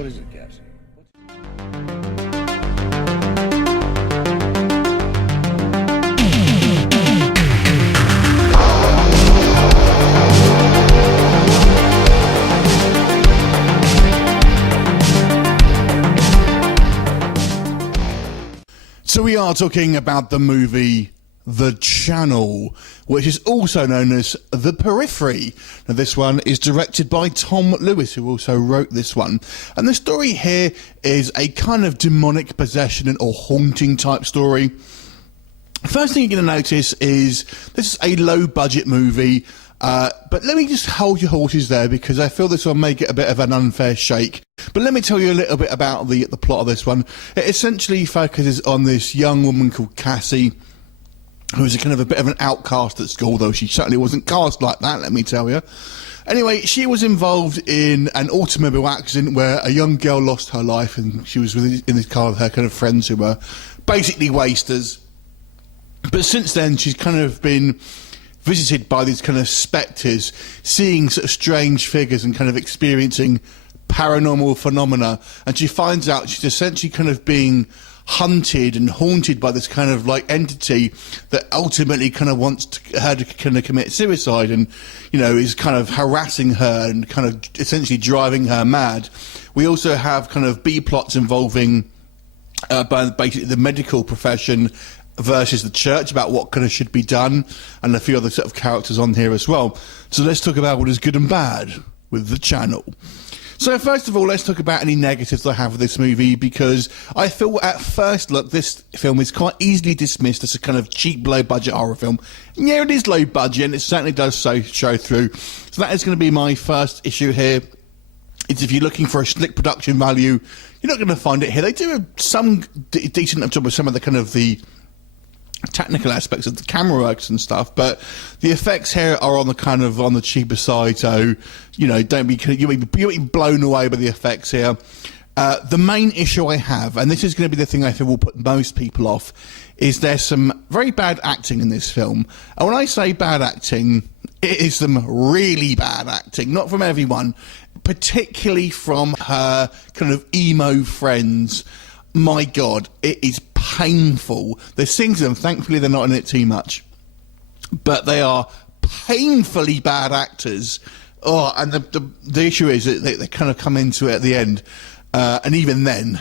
What is it, Cassie? So we are talking about the movie The Channel, which is also known as The Periphery. Now this one is directed by Tom Lewis, who also wrote this one. And the story here is a kind of demonic possession or haunting type story. First thing you're going to notice is this is a low budget movie, but let me just hold your horses there because I feel this will make it a bit of an unfair shake. But let me tell you a little bit about the plot of this one. It essentially focuses on this young woman called Cassie, who is a kind of a bit of an outcast at school, though she certainly wasn't cast like that, let me tell you. Anyway, she was involved in an automobile accident where a young girl lost her life, and she was in this car with her kind of friends who were basically wasters. But since then, she's kind of been visited by these kind of spectres, seeing sort of strange figures and kind of experiencing paranormal phenomena, and she finds out she's essentially kind of being hunted and haunted by this kind of like entity that ultimately kind of wants her to kind of commit suicide, and you know is kind of harassing her and kind of essentially driving her mad. We also have kind of B plots involving basically the medical profession versus the church about what kind of should be done, and a few other sort of characters on here as well. So let's talk about what is good and bad with The Channel. So first of all, let's talk about any negatives I have with this movie, because I feel at first look this film is quite easily dismissed as a kind of cheap, low-budget horror film. Yeah, it is low budget, and it certainly does show through. So that is going to be my first issue here. It's if you're looking for a slick production value, you're not going to find it here. They do some decent job with some of the kind of the technical aspects of the camera works and stuff, but the effects here are on the kind of on the cheaper side, so you know you won't be blown away by the effects here. The main issue I have, and this is going to be the thing I feel will put most people off, is there's some very bad acting in this film. And when I say bad acting, it is some really bad acting, not from everyone, particularly from her kind of emo friends. My God, it is painful. There's scenes of them, thankfully they're not in it too much, but they are painfully bad actors. Oh, and the issue is that they kind of come into it at the end, and even then,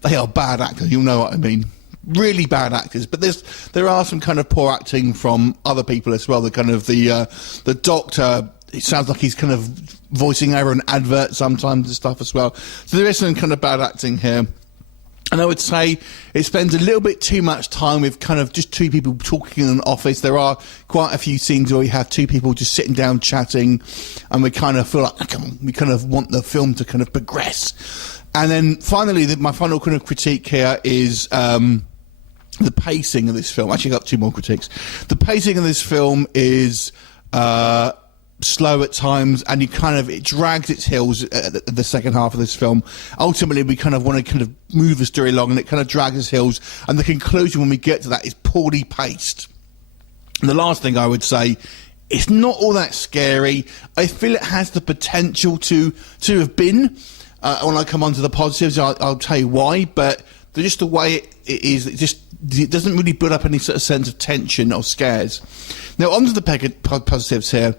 they are bad actors, you'll know what I mean. Really bad actors, but there are some kind of poor acting from other people as well. The kind of the doctor, it sounds like he's kind of voicing over an advert sometimes and stuff as well. So there is some kind of bad acting here. And I would say it spends a little bit too much time with kind of just two people talking in an office. There are quite a few scenes where we have two people just sitting down chatting, and we kind of feel like, come on, we kind of want the film to kind of progress. And then finally, my final kind of critique here is the pacing of this film. Actually, I've got two more critiques. The pacing of this film is slow at times, and it drags its heels at the second half of this film. Ultimately, we kind of want to kind of move the story along, and it kind of drags its heels, and the conclusion when we get to that is poorly paced. And the last thing I would say, it's not all that scary. I feel it has the potential to have been. When I come on to the positives, I'll tell you why, but just the way it is, it doesn't really build up any sort of sense of tension or scares. Now, on to the positives here.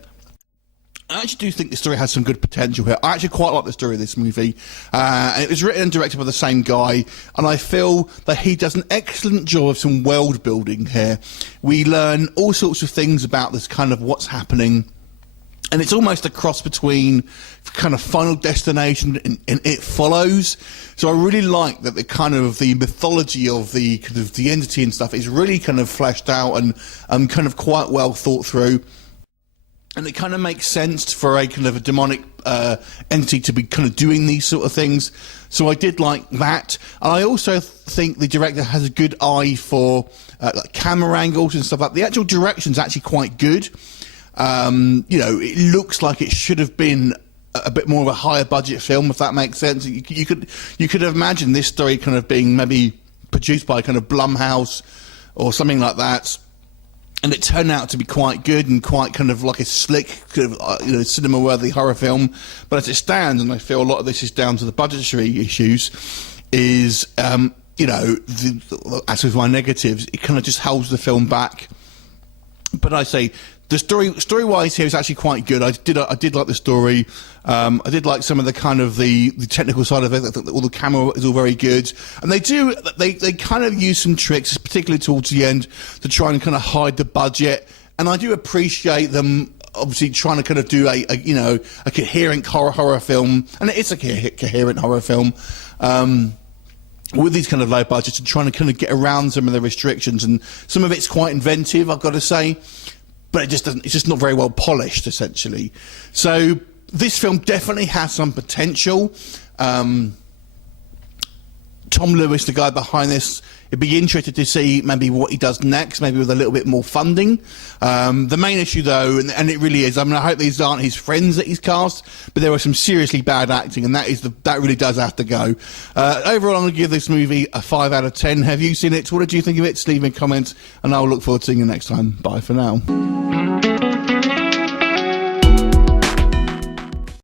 I actually do think the story has some good potential here. I actually quite like the story of this movie. It was written and directed by the same guy, and I feel that he does an excellent job of some world building here. We learn all sorts of things about this kind of what's happening, and it's almost a cross between kind of Final Destination and It Follows. So I really like that the kind of the mythology of the kind of the entity and stuff is really kind of fleshed out and kind of quite well thought through. And it kind of makes sense for a kind of a demonic entity to be kind of doing these sort of things. So I did like that. And I also think the director has a good eye for like camera angles and stuff like that. The actual direction's actually quite good. You know, it looks like it should have been a bit more of a higher budget film, if that makes sense. You could have imagined this story kind of being maybe produced by kind of Blumhouse or something like that. and it turned out to be quite good and quite kind of like a slick, kind of, cinema-worthy horror film. But as it stands, and I feel a lot of this is down to the budgetary issues, is, as with my negatives, it kind of just holds the film back. But I say, the story-wise here is actually quite good. I did like the story. I did like some of the kind of the technical side of it. I think that all the camera is all very good, and they kind of use some tricks, particularly towards the end, to try and kind of hide the budget. And I do appreciate them obviously trying to kind of do a coherent horror film, and it is a coherent horror film. With these kind of low budgets and trying to kind of get around some of the restrictions, and some of it's quite inventive, I've got to say. But it's just not very well polished, essentially. So this film definitely has some potential. Tom Lewis, the guy behind this, it'd be interesting to see maybe what he does next, maybe with a little bit more funding. The main issue, though, and it really is, I mean, I hope these aren't his friends that he's cast, but there was some seriously bad acting, and that really does have to go. Overall, I'm going to give this movie a 5 out of 10. Have you seen it? What did you think of it? Leave me a comment, and I'll look forward to seeing you next time. Bye for now.